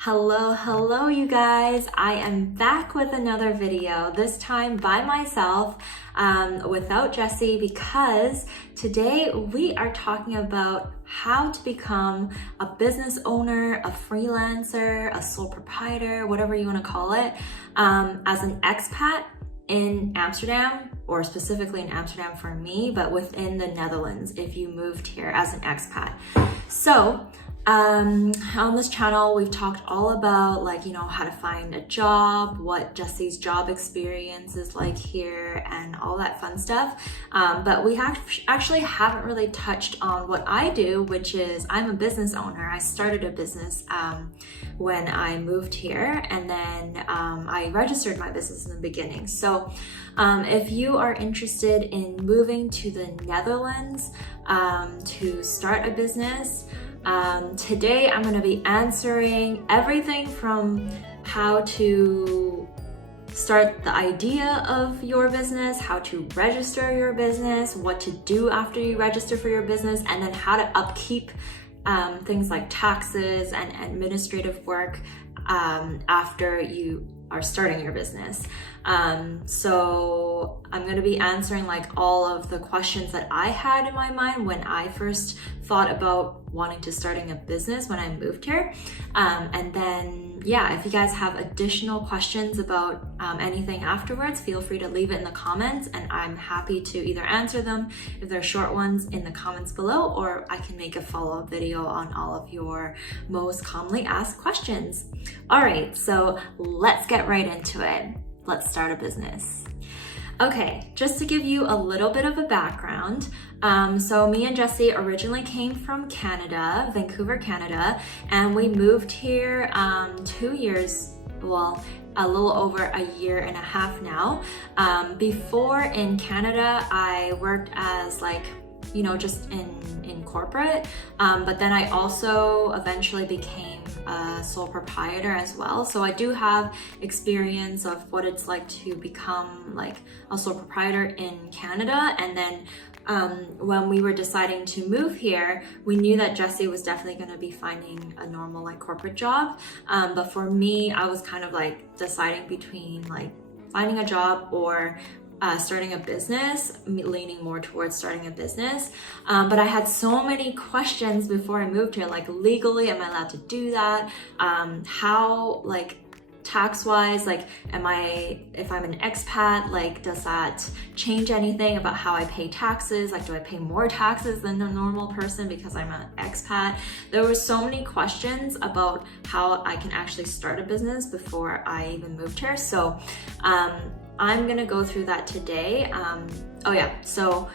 Hello you guys. I am back with another video, this time by myself, without Jesse, because today we are talking about how to become a business owner, a freelancer, a sole proprietor, whatever you want to call it, as an expat in Amsterdam, or specifically in Amsterdam for me, but within the Netherlands if you moved here as an expat. So on this channel, we've talked all about how to find a job, what Jesse's job experience is like here, and all that fun stuff. But we actually haven't really touched on what I do, which is I'm a business owner. I started a business when I moved here, and then I registered my business in the beginning. So if you are interested in moving to the Netherlands to start a business, today I'm going to be answering everything from how to start the idea of your business, how to register your business, what to do after you register for your business, and then how to upkeep things like taxes and administrative work after you are starting your business. So I'm going to be answering all of the questions that I had in my mind when I first thought about wanting to starting a business when I moved here. And then if you guys have additional questions about anything afterwards, feel free to leave it in the comments, and I'm happy to either answer them if they're short ones in the comments below, or I can make a follow-up video on all of your most commonly asked questions. All right, so let's get right into it. Let's start a business. Okay, just to give you a little bit of a background, so me and Jesse originally came from Canada, Vancouver, Canada, and we moved here 2 years, well, a little over a year and a half now. Before in Canada, I worked as just in corporate, but then I also eventually became a sole proprietor as well. So I do have experience of what it's like to become a sole proprietor in Canada. And then when we were deciding to move here, we knew that Jesse was definitely going to be finding a normal corporate job. But for me, I was kind of deciding between finding a job or starting a business, leaning more towards starting a business. But I had so many questions before I moved here, legally, am I allowed to do that? How, tax-wise, if I'm an expat, does that change anything about how I pay taxes? Do I pay more taxes than a normal person because I'm an expat? There were so many questions about how I can actually start a business before I even moved here. So I'm gonna go through that today. So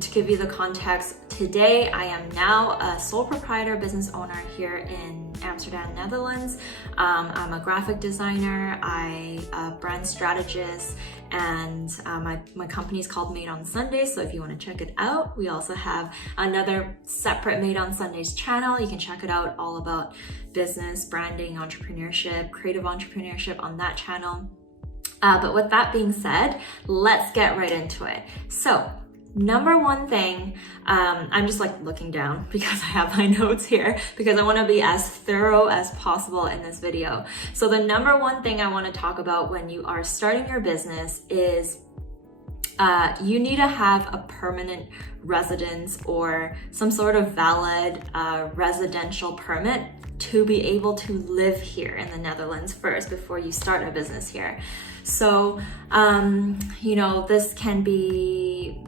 to give you the context, today I am now a sole proprietor business owner here in Amsterdam, Netherlands. I'm a graphic designer, I'm a brand strategist, and my company is called Made on Sundays, so if you want to check it out. We also have another separate Made on Sundays channel. You can check it out, all about business, branding, entrepreneurship, creative entrepreneurship on that channel. But with that being said, let's get right into it. So number one thing, I'm just looking down because I have my notes here because I want to be as thorough as possible in this video. So the number one thing I want to talk about when you are starting your business is you need to have a permanent residence or some sort of valid residential permit to be able to live here in the Netherlands first before you start a business here. So, this can be,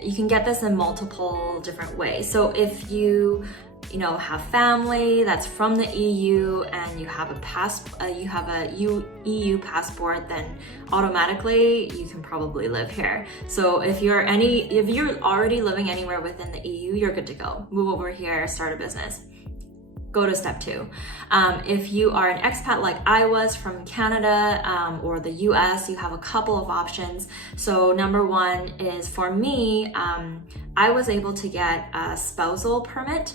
you can get this in multiple different ways. So if you have family that's from the EU and you have a EU passport, then automatically you can probably live here. So if you're already living anywhere within the EU, you're good to go. Move over here, start a business. Go to step 2. If you are an expat like I was from Canada or the US, you have a couple of options. So number 1 is, for me, I was able to get a spousal permit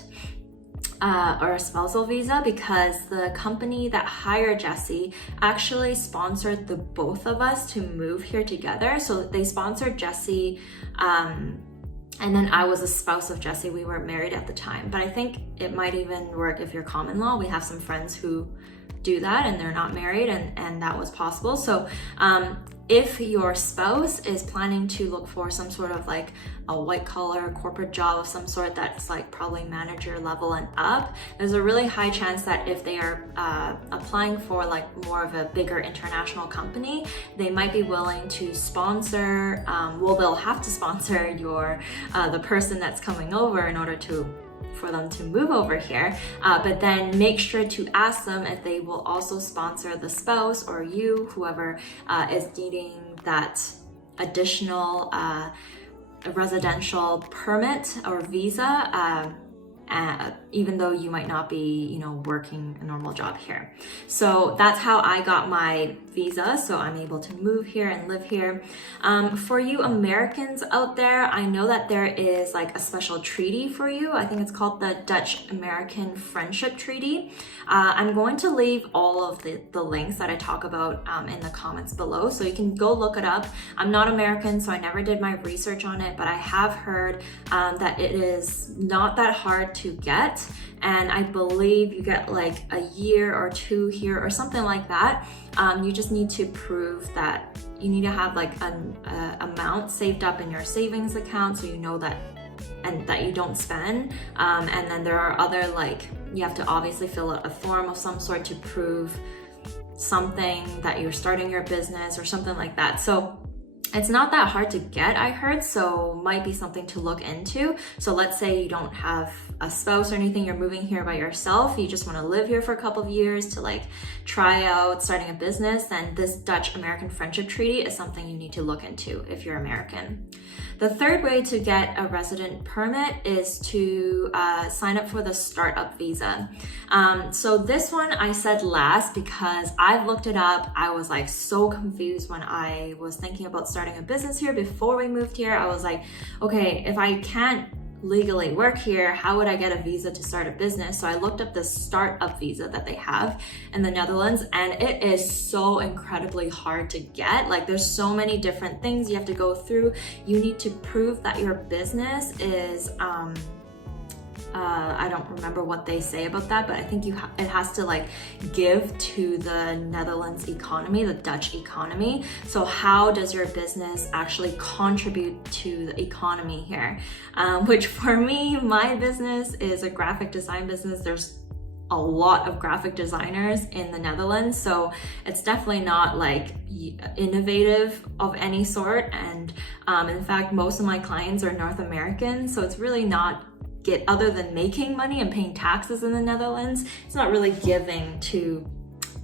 or a spousal visa because the company that hired Jesse actually sponsored the both of us to move here together. So they sponsored Jesse And then I was a spouse of Jesse. We weren't married at the time, but I think it might even work if you're common law. We have some friends who do that and they're not married, and that was possible. So if your spouse is planning to look for some sort of like a white collar corporate job of some sort that's like probably manager level and up, there's a really high chance that if they are applying for like more of a bigger international company, they might be willing to sponsor, well, they'll have to sponsor your the person that's coming over in order for them to move over here, but then make sure to ask them if they will also sponsor the spouse or you, whoever is needing that additional residential permit or visa, even though you might not be, you know, working a normal job here. So that's how I got my visa, so I'm able to move here and live here. For you Americans out there, I know that there is like a special treaty for you. I think it's called the Dutch-American Friendship Treaty. I'm going to leave all of the links that I talk about in the comments below, so you can go look it up. I'm not American, so I never did my research on it, but I have heard that it is not that hard to get, and I believe you get like a year or two here or something like that. You just need to prove that you need to have like an amount saved up in your savings account, so you know that and that you don't spend, and then there are other, like, you have to obviously fill out a form of some sort to prove something that you're starting your business or something like that. So it's not that hard to get, I heard, so might be something to look into. So let's say you don't have a spouse or anything, you're moving here by yourself, you just want to live here for a couple of years to like try out starting a business, then this Dutch-American Friendship Treaty is something you need to look into if you're American. The third way to get a resident permit is to sign up for the startup visa. So this one I said last because I've looked it up. I was like so confused when I was thinking about starting a business here before we moved here. I was like, okay, if I can't legally work here, how would I get a visa to start a business? So I looked up the startup visa that they have in the Netherlands, and it is so incredibly hard to get. Like, there's so many different things you have to go through. You need to prove that your business is I don't remember what they say about that, but I think it has to like give to the Netherlands economy, the Dutch economy. So how does your business actually contribute to the economy here? Which for me, my business is a graphic design business. There's a lot of graphic designers in the Netherlands, so it's definitely not like innovative of any sort. And in fact, most of my clients are North American, so it's really not other than making money and paying taxes in the Netherlands, it's not really giving to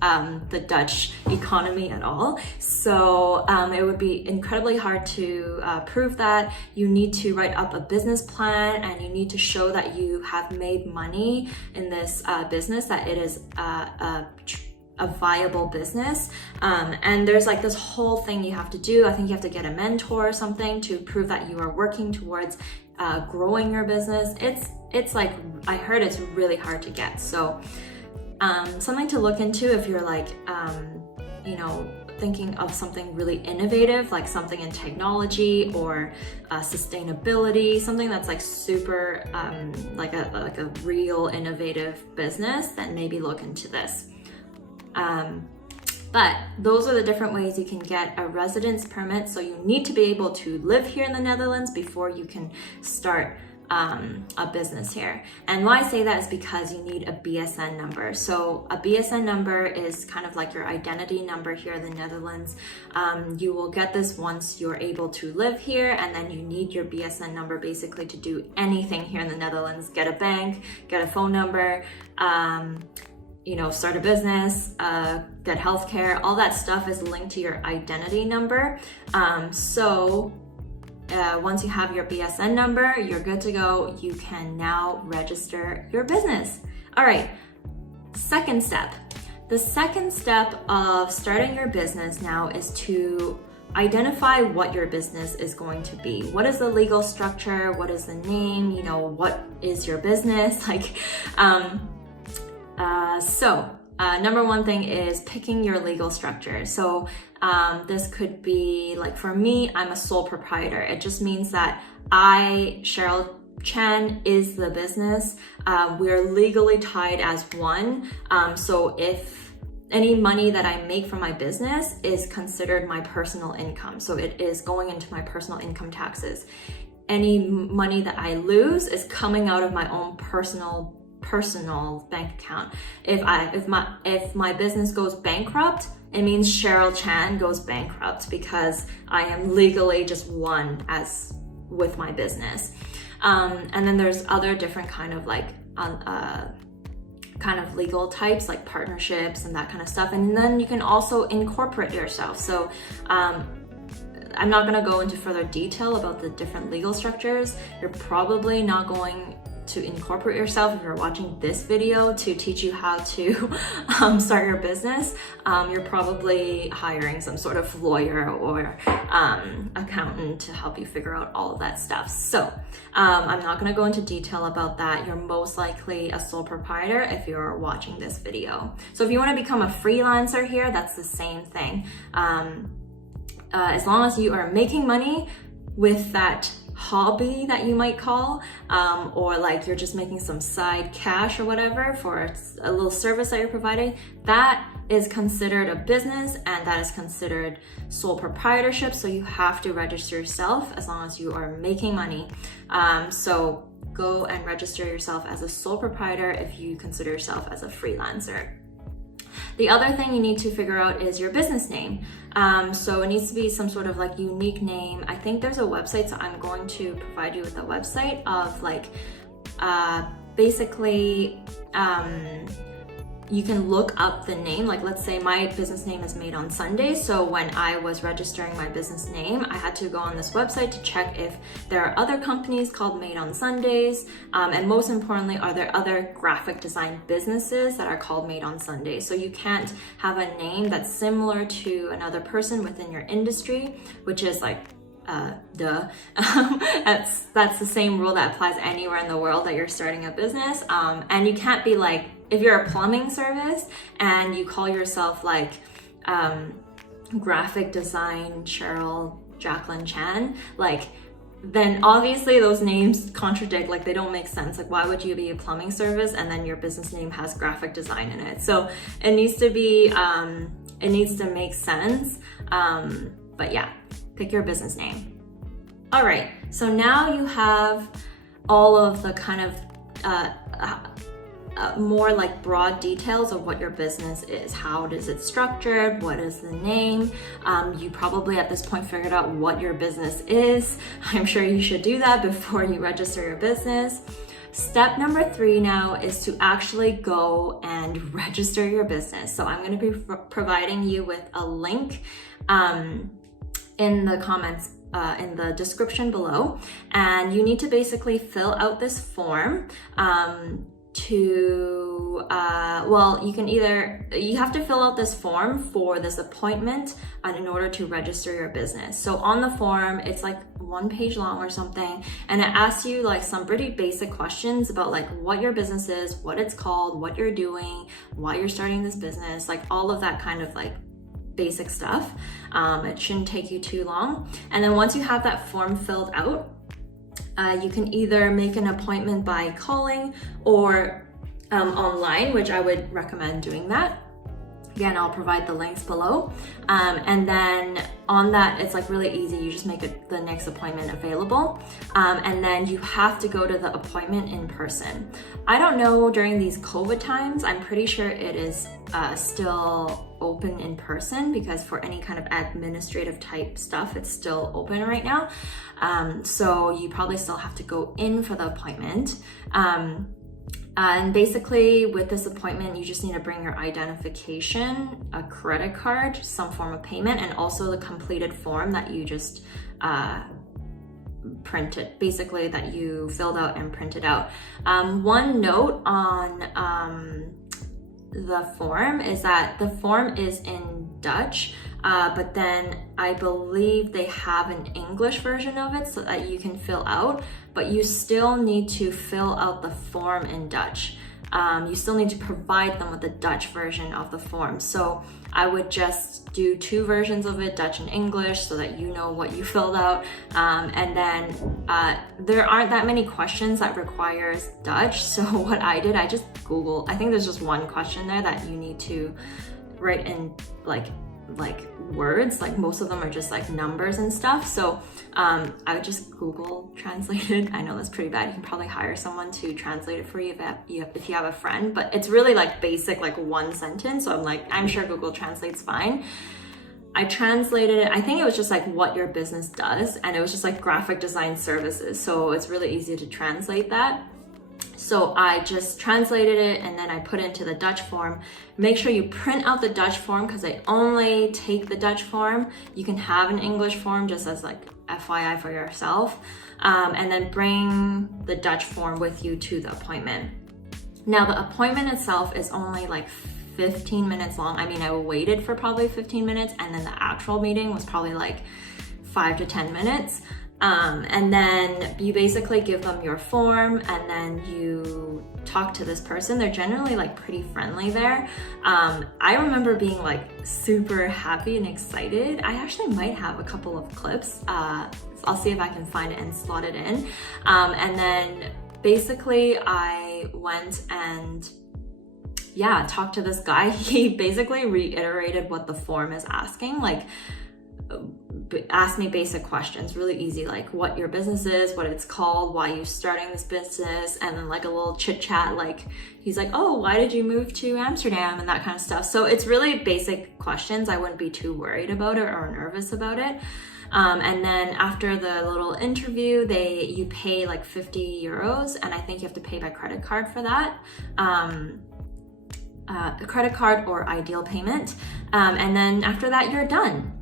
the Dutch economy at all. So it would be incredibly hard to prove that. You need to write up a business plan, and you need to show that you have made money in this business, that it is a viable business. And there's like this whole thing you have to do. I think you have to get a mentor or something to prove that you are working towards growing your business. It's like, I heard it's really hard to get. So something to look into if you're like, you know, thinking of something really innovative, like something in technology or sustainability, something that's like super like a real innovative business, then maybe look into this. But those are the different ways you can get a residence permit. So you need to be able to live here in the Netherlands before you can start a business here. And why I say that is because you need a BSN number. So a BSN number is kind of like your identity number here in the Netherlands. You will get this once you're able to live here, and then you need your BSN number basically to do anything here in the Netherlands. Get a bank, get a phone number, you know, start a business, get healthcare, all that stuff is linked to your identity number. So once you have your BSN number, you're good to go. You can now register your business. All right, second step. The second step of starting your business now is to identify what your business is going to be. What is the legal structure? What is the name? You know, what is your business? Like, so number one thing is picking your legal structure. So this could be like, for me, I'm a sole proprietor. It just means that Cheryl Chan, is the business. We're legally tied as one. So if any money that I make from my business is considered my personal income, so it is going into my personal income taxes. Any money that I lose is coming out of my own personal bank account. If my business goes bankrupt, it means Cheryl Chan goes bankrupt because I am legally just one as with my business. And then there's other different kind of like kind of legal types like partnerships and that kind of stuff. And then you can also incorporate yourself. So I'm not going to go into further detail about the different legal structures. You're probably not going to incorporate yourself if you're watching this video to teach you how to start your business. You're probably hiring some sort of lawyer or accountant to help you figure out all of that stuff. So I'm not going to go into detail about that. You're most likely a sole proprietor if you're watching this video. So if you want to become a freelancer here, that's the same thing. As long as you are making money with that hobby that you might call, or like you're just making some side cash or whatever for a little service that you're providing, that is considered a business and that is considered sole proprietorship. So you have to register yourself as long as you are making money. So go and register yourself as a sole proprietor if you consider yourself as a freelancer. The other thing you need to figure out is your business name. So it needs to be some sort of like unique name. I think there's a website, so I'm going to provide you with a website of like, basically, you can look up the name. Like, let's say my business name is Made on Sundays. So when I was registering my business name, I had to go on this website to check if there are other companies called Made on Sundays. And most importantly, are there other graphic design businesses that are called Made on Sundays? So you can't have a name that's similar to another person within your industry, which is like, that's the same rule that applies anywhere in the world that you're starting a business. And you can't be like, if you're a plumbing service and you call yourself like graphic design Cheryl Jacqueline Chan, like, then obviously those names contradict, like they don't make sense. Like, why would you be a plumbing service and then your business name has graphic design in it? So it needs to be, it needs to make sense. But yeah, pick your business name. All right, so now you have all of the kind of more like broad details of what your business is. How is it structured? What is the name? You probably at this point figured out what your business is. I'm sure you should do that before you register your business. Step number 3 now is to actually go and register your business. So I'm going to be providing you with a link in the comments, in the description below. And you need to basically fill out this form you have to fill out this form for this appointment in order to register your business. So on the form, it's like 1 page long or something, and it asks you like some pretty basic questions about like what your business is, what it's called, what you're doing, why you're starting this business, like all of that kind of like basic stuff. It shouldn't take you too long. And then once you have that form filled out, you can either make an appointment by calling or online, which I would recommend doing that. Again, I'll provide the links below. And then on that, it's like really easy. You just make the next appointment available. And then you have to go to the appointment in person. I don't know during these COVID times, I'm pretty sure it is still open in person, because for any kind of administrative type stuff, it's still open right now. So you probably still have to go in for the appointment. And basically with this appointment, you just need to bring your identification, a credit card, some form of payment, and also the completed form that you just printed, basically that you filled out and printed out. One note on the form is that the form is in Dutch, but then I believe they have an English version of it so that you can fill out, but you still need to fill out the form in Dutch. you still need to provide them with the Dutch version of the form. So I would just do 2 versions of it, Dutch and English, so that you know what you filled out. And then there aren't that many questions that requires Dutch. So what I did, I just Googled, I think there's just one question there that you need to write in like words, like most of them are just like numbers and stuff. So I would just Google translated. I know that's pretty bad. You can probably hire someone to translate it for you if you have a friend, but it's really like basic, like 1 sentence. So I'm sure Google Translate's fine. I translated it. I think it was just like what your business does, and it was just like graphic design services. So it's really easy to translate that. So I just translated it and then I put it into the Dutch form. Make sure you print out the Dutch form because they only take the Dutch form. You can have an English form just as like FYI for yourself. And then bring the Dutch form with you to the appointment. Now the appointment itself is only like 15 minutes long. I mean, I waited for probably 15 minutes and then the actual meeting was probably like 5 to 10 minutes. And then you basically give them your form and then you talk to this person. They're generally like pretty friendly there. I remember being like super happy and excited. I actually might have a couple of clips. I'll see if I can find it and slot it in. And then basically I went and talked to this guy. He basically reiterated what the form is asking, like ask me basic questions, really easy, like what your business is, what it's called, why you're starting this business, and then like a little chit chat, like he's like, oh, why did you move to Amsterdam, and that kind of stuff. So it's really basic questions. I wouldn't be too worried about it or nervous about it. And then after the little interview, you pay like 50 euros, and I think you have to pay by credit card for that. A credit card or ideal payment. And then after that, you're done.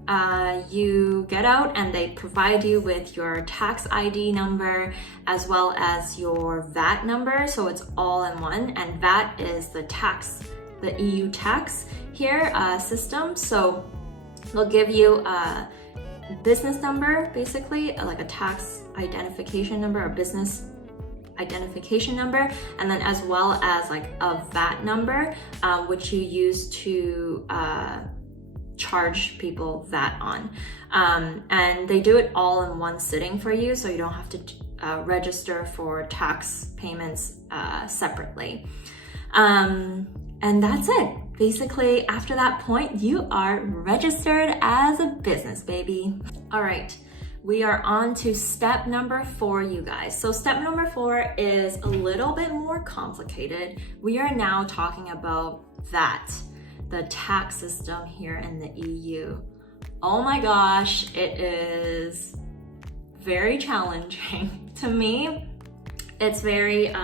You get out and they provide you with your tax ID number as well as your VAT number. So it's all in one. And VAT is the EU tax here system. So they'll give you a business number, basically, like a tax identification number, a business identification number, and then as well as like a VAT number, which you use to charge people VAT on. And they do it all in one sitting for you, so you don't have to register for tax payments separately. And that's it. Basically, after that point, you are registered as a business, baby. All right. We are on to step number 4, you guys. So step number 4 is a little bit more complicated. We are now talking about VAT, the tax system here in the EU. Oh my gosh, it is very challenging. To me, it's very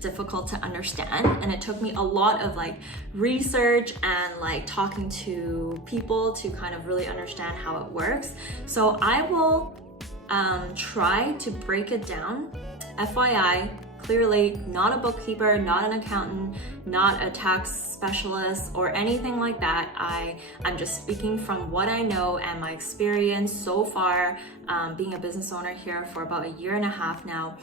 difficult to understand, and it took me a lot of like research and like talking to people to kind of really understand how it works. So I will try to break it down. FYI, clearly not a bookkeeper, not an accountant, not a tax specialist or anything like that. I'm just speaking from what I know and my experience so far, being a business owner here for about 1.5 years now.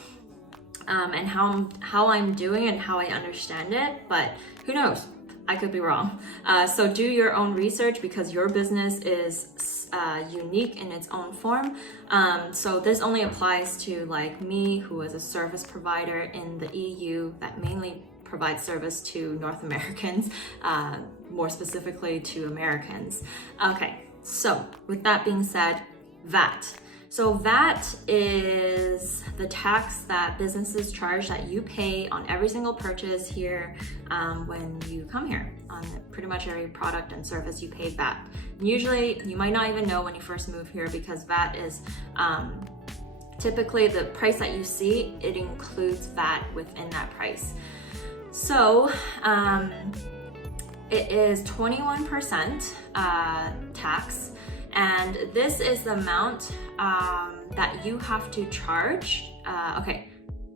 And how I'm doing and how I understand it, but who knows? I could be wrong. So do your own research because your business is unique in its own form. So this only applies to like me, who is a service provider in the EU that mainly provides service to North Americans, more specifically to Americans. Okay, so with that being said, VAT. So VAT is the tax that businesses charge that you pay on every single purchase here when you come here. On pretty much every product and service you pay VAT. Usually you might not even know when you first move here because VAT is typically the price that you see, it includes VAT within that price. So it is 21% tax. And this is the amount that you have to charge. Okay,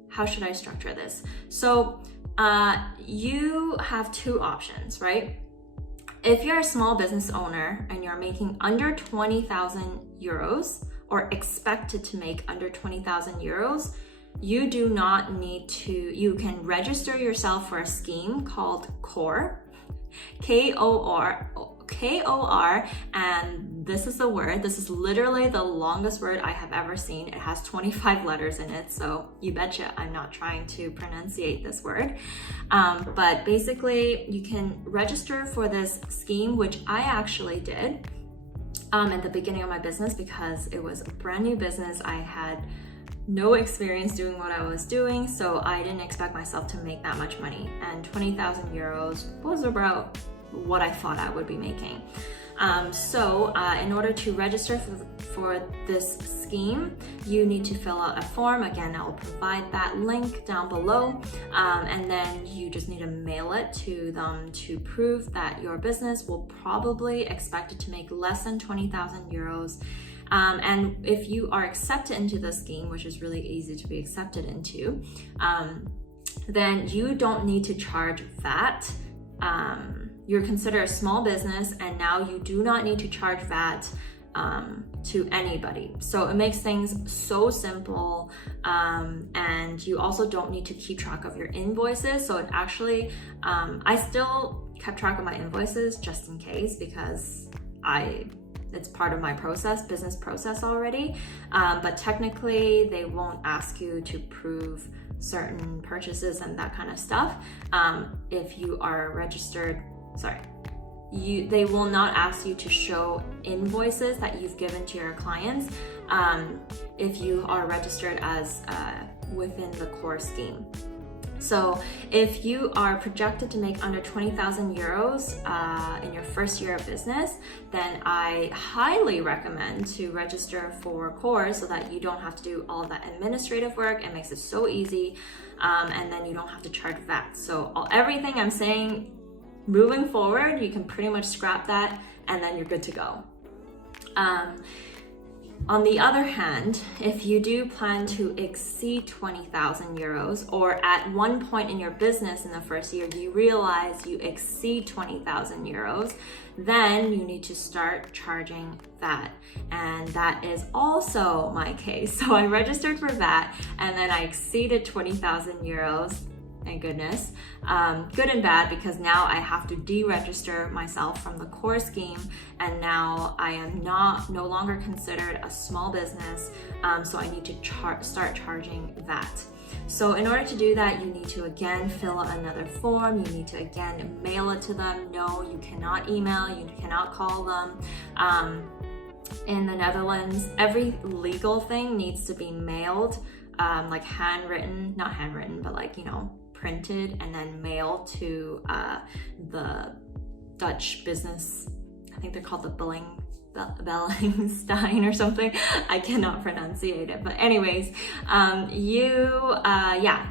how should I structure this? So you have 2 options, right? If you're a small business owner and you're making under 20,000 euros or expected to make under 20,000 euros, you do not need to, you can register yourself for a scheme called CORE, K-O-R, and this is the word. This is literally the longest word I have ever seen. It has 25 letters in it, so you betcha I'm not trying to pronunciate this word. But basically, you can register for this scheme, which I actually did at the beginning of my business because it was a brand new business. I had no experience doing what I was doing, so I didn't expect myself to make that much money. And 20,000 euros was about what I thought I would be making. So in order to register for this scheme, you need to fill out a form. Again, I will provide that link down below. And then you just need to mail it to them to prove that your business will probably expect it to make less than 20,000 euros. And if you are accepted into the scheme, which is really easy to be accepted into, then you don't need to charge VAT. You're considered a small business, and now you do not need to charge VAT to anybody. So it makes things so simple, and you also don't need to keep track of your invoices. So it actually, I still kept track of my invoices just in case, because it's part of my business process already. But technically, they won't ask you to prove certain purchases and that kind of stuff. If you are registered, they will not ask you to show invoices that you've given to your clients if you are registered as within the core scheme. So if you are projected to make under 20,000 euros in your first year of business, then I highly recommend to register for CORE so that you don't have to do all that administrative work. It makes it so easy, and then you don't have to charge VAT. So everything I'm saying moving forward, you can pretty much scrap that, and then you're good to go. On the other hand, if you do plan to exceed 20,000 euros, or at one point in your business in the first year, you realize you exceed 20,000 euros, then you need to start charging VAT. And that is also my case. So I registered for VAT, and then I exceeded 20,000 euros. Thank goodness. Good and bad, because now I have to deregister myself from the core scheme, and now I am no longer considered a small business, so I need to start charging VAT. So in order to do that, you need to again fill out another form. You need to again mail it to them. No, you cannot email, you cannot call them. In the Netherlands, every legal thing needs to be mailed, like not handwritten, but like, printed and then mailed to the Dutch business. I think they're called the Bellingstein or something. I cannot pronunciate it, but anyways,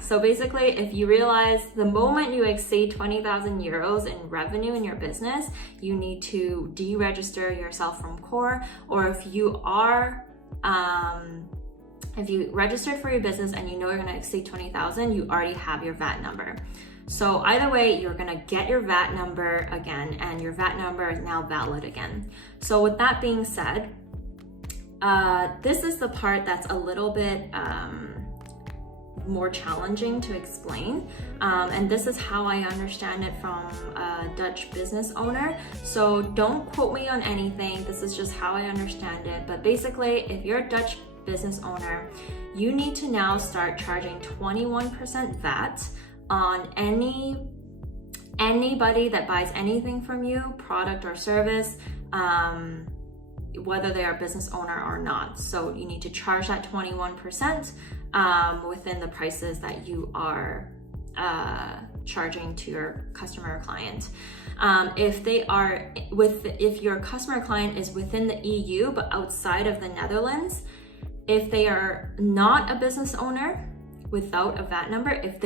so basically, if you realize the moment you exceed 20,000 euros in revenue in your business, you need to deregister yourself from CORE. Or if you are if you registered for your business and you know you're going to exceed 20,000, you already have your VAT number. So either way, you're going to get your VAT number again, and your VAT number is now valid again. So with that being said, this is the part that's a little bit more challenging to explain. And this is how I understand it from a Dutch business owner. So don't quote me on anything. This is just how I understand it. But basically, if you're a Dutch business owner, you need to now start charging 21% VAT on anybody that buys anything from you, product or service, whether they are a business owner or not. So you need to charge that 21% within the prices that you are charging to your customer or client. If your customer or client is within the EU but outside of the Netherlands, if they are not a business owner without a VAT number, if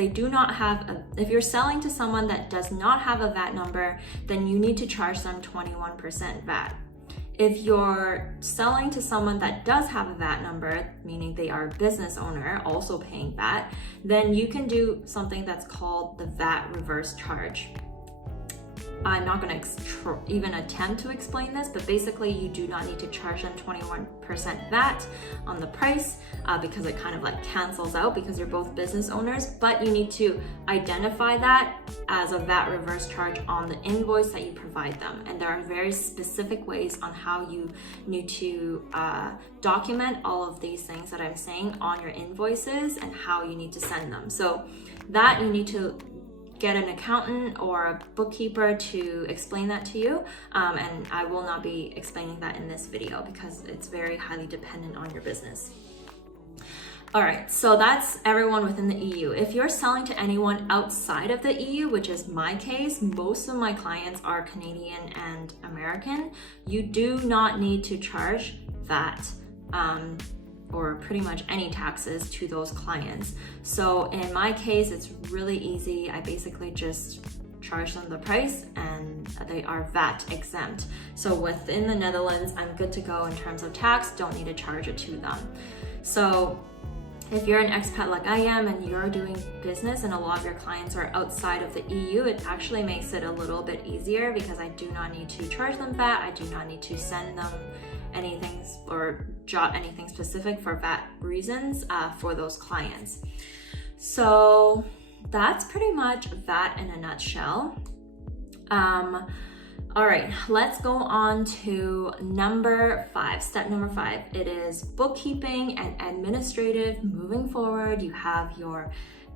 you're selling to someone that does not have a VAT number, then you need to charge them 21% VAT. If you're selling to someone that does have a VAT number, meaning they are a business owner also paying VAT, then you can do something that's called the VAT reverse charge. I'm not going to even attempt to explain this, but basically you do not need to charge them 21% VAT on the price because it kind of like cancels out because you're both business owners, but you need to identify that as a VAT reverse charge on the invoice that you provide them. And there are very specific ways on how you need to document all of these things that I'm saying on your invoices and how you need to send them. So that you need to get an accountant or a bookkeeper to explain that to you, and I will not be explaining that in this video because it's very highly dependent on your business. All right, so that's everyone within the EU. If you're selling to anyone outside of the EU, which is my case, most of my clients are Canadian and American, you do not need to charge VAT or pretty much any taxes to those clients. So in my case, it's really easy. I basically just charge them the price and they are VAT exempt. So within the Netherlands, I'm good to go in terms of tax, don't need to charge it to them. So if you're an expat like I am and you're doing business and a lot of your clients are outside of the EU, it actually makes it a little bit easier because I do not need to charge them VAT. I do not need to send them anything or jot anything specific for VAT reasons for those clients. So that's pretty much VAT in a nutshell. All right, let's go on to number 5, step number 5. It is bookkeeping and administrative. Moving forward, you have your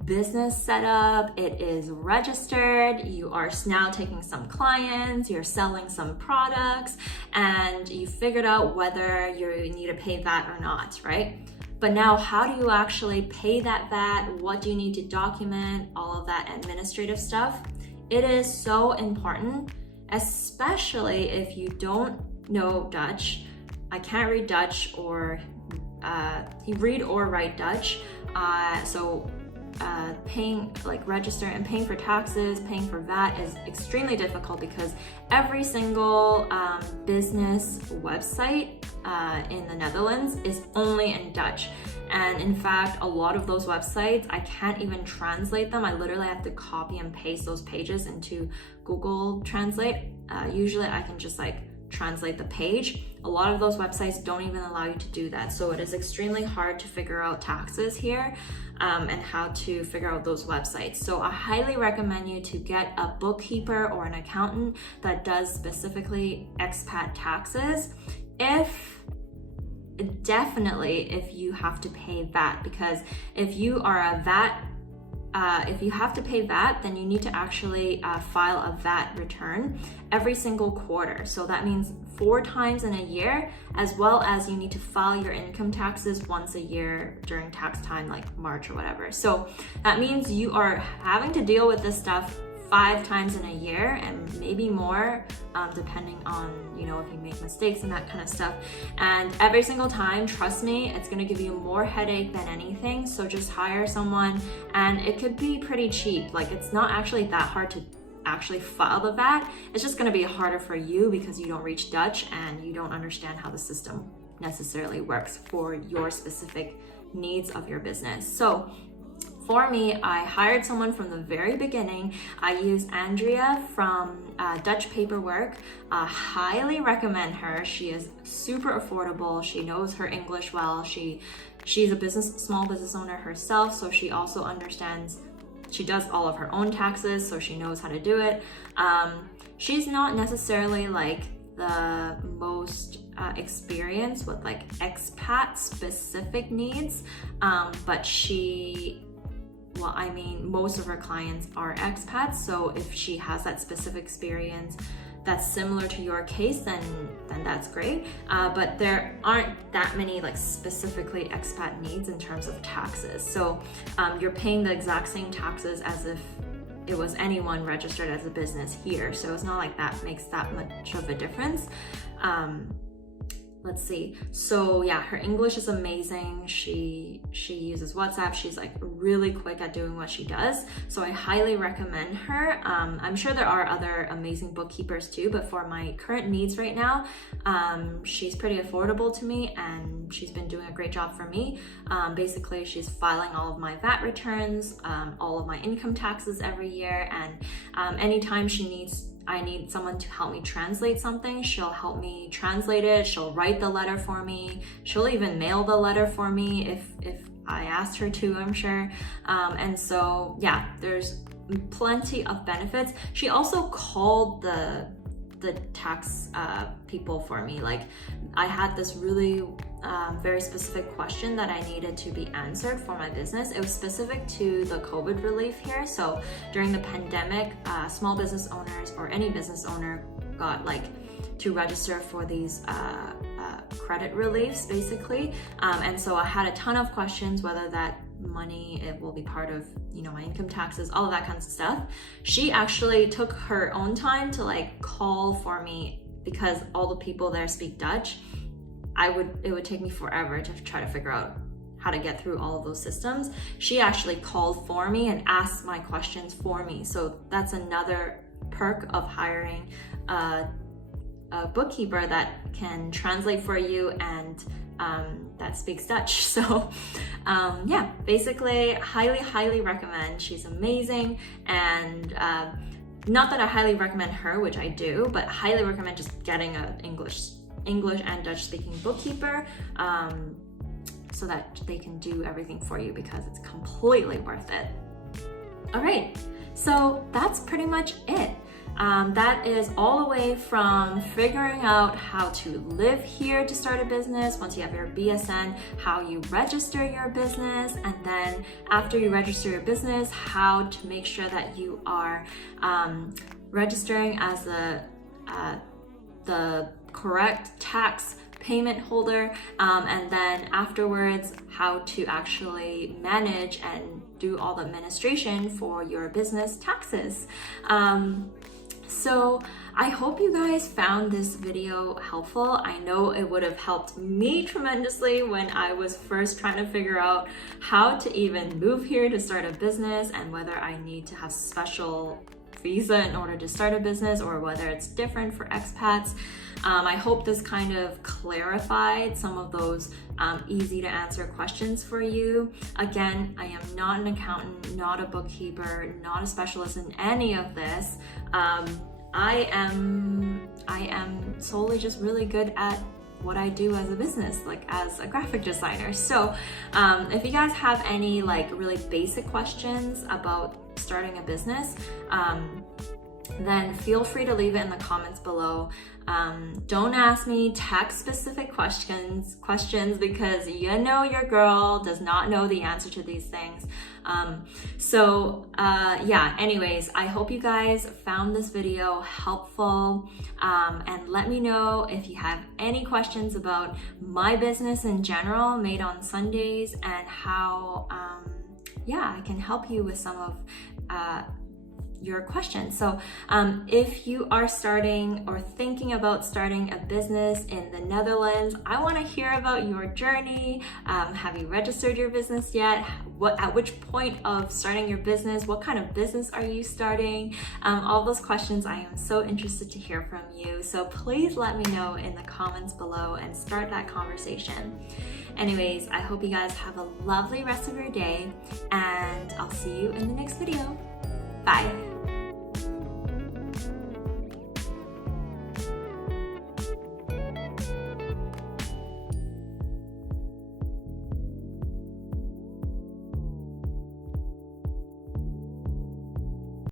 business set up, it is registered, you are now taking some clients, you're selling some products, and you figured out whether you need to pay VAT or not, right? But now how do you actually pay that VAT? What do you need to document? All of that administrative stuff. It is so important, especially if you don't know Dutch. I can't read Dutch or read or write Dutch. So paying, like register and paying for taxes, paying for VAT is extremely difficult because every single business website in the Netherlands is only in Dutch. And in fact, a lot of those websites, I can't even translate them. I literally have to copy and paste those pages into Google Translate. Usually I can just like translate the page. A lot of those websites don't even allow you to do that. So it is extremely hard to figure out taxes here and how to figure out those websites. So I highly recommend you to get a bookkeeper or an accountant that does specifically expat taxes. Definitely if you have to pay VAT, because if you are a VAT if you have to pay VAT, then you need to actually file a VAT return every single quarter. So that means 4 times in a year, as well as you need to file your income taxes once a year during tax time, like March or whatever. So that means you are having to deal with this stuff 5 times in a year and maybe more, depending on, if you make mistakes and that kind of stuff. And every single time, trust me, it's gonna give you more headache than anything. So just hire someone, and it could be pretty cheap. Like, it's not actually that hard to actually file the VAT. It's just gonna be harder for you because you don't reach Dutch and you don't understand how the system necessarily works for your specific needs of your business. So for me, I hired someone from the very beginning. I use Andrea from Dutch Paperwork. Highly recommend her. She is super affordable. She knows her English well. She's a small business owner herself, so she also understands. She does all of her own taxes, so she knows how to do it. She's not necessarily like the most experienced with like expat specific needs, but most of her clients are expats, so if she has that specific experience that's similar to your case, then that's great. But there aren't that many like specifically expat needs in terms of taxes. So you're paying the exact same taxes as if it was anyone registered as a business here. So it's not like that makes that much of a difference. Let's see. So yeah, her English is amazing. She uses WhatsApp. She's like really quick at doing what she does. So I highly recommend her. I'm sure there are other amazing bookkeepers too, but for my current needs right now, she's pretty affordable to me and she's been doing a great job for me. Basically, she's filing all of my VAT returns, all of my income taxes every year, and anytime she needs I need someone to help me translate something, she'll help me translate it. She'll write the letter for me. She'll even mail the letter for me if I asked her to, I'm sure. And so yeah, there's plenty of benefits. She also called the tax people for me. Like, I had this really very specific question that I needed to be answered for my business. It was specific to the COVID relief here. So during the pandemic, small business owners or any business owner got like to register for these credit reliefs basically. And so I had a ton of questions, whether that money, it will be part of, you know, my income taxes, all of that kinds of stuff. She actually took her own time to like call for me, because all the people there speak Dutch. It would take me forever to try to figure out how to get through all of those systems. She actually called for me and asked my questions for me. So that's another perk of hiring a bookkeeper that can translate for you and that speaks Dutch. So yeah, basically highly recommend. She's amazing. And not that I highly recommend her, which I do, but highly recommend just getting an English and Dutch speaking bookkeeper, so that they can do everything for you, because it's completely worth it. All right, so that's pretty much it. That is all the way from figuring out how to live here to start a business, once you have your BSN, how you register your business, and then after you register your business, how to make sure that you are registering as the correct tax payment holder, and then afterwards how to actually manage and do all the administration for your business taxes. So I hope you guys found this video helpful. I know it would have helped me tremendously when I was first trying to figure out how to even move here to start a business, and whether I need to have special visa in order to start a business, or whether it's different for expats. I hope this kind of clarified some of those easy to answer questions for you. Again, I am not an accountant, not a bookkeeper, not a specialist in any of this. I am solely just really good at what I do as a business, like as a graphic designer. So if you guys have any like really basic questions about starting a business, then feel free to leave it in the comments below. Don't ask me tax specific questions because you know your girl does not know the answer to these things. Yeah, anyways, I hope you guys found this video helpful, and let me know if you have any questions about my business in general, Made on Sundays, and how yeah, I can help you with some of your questions. So if you are starting or thinking about starting a business in the Netherlands, I want to hear about your journey. Have you registered your business yet? At which point of starting your business? What kind of business are you starting? All those questions, I am so interested to hear from you. So please let me know in the comments below and start that conversation. Anyways, I hope you guys have a lovely rest of your day, and I'll see you in the next video. Bye.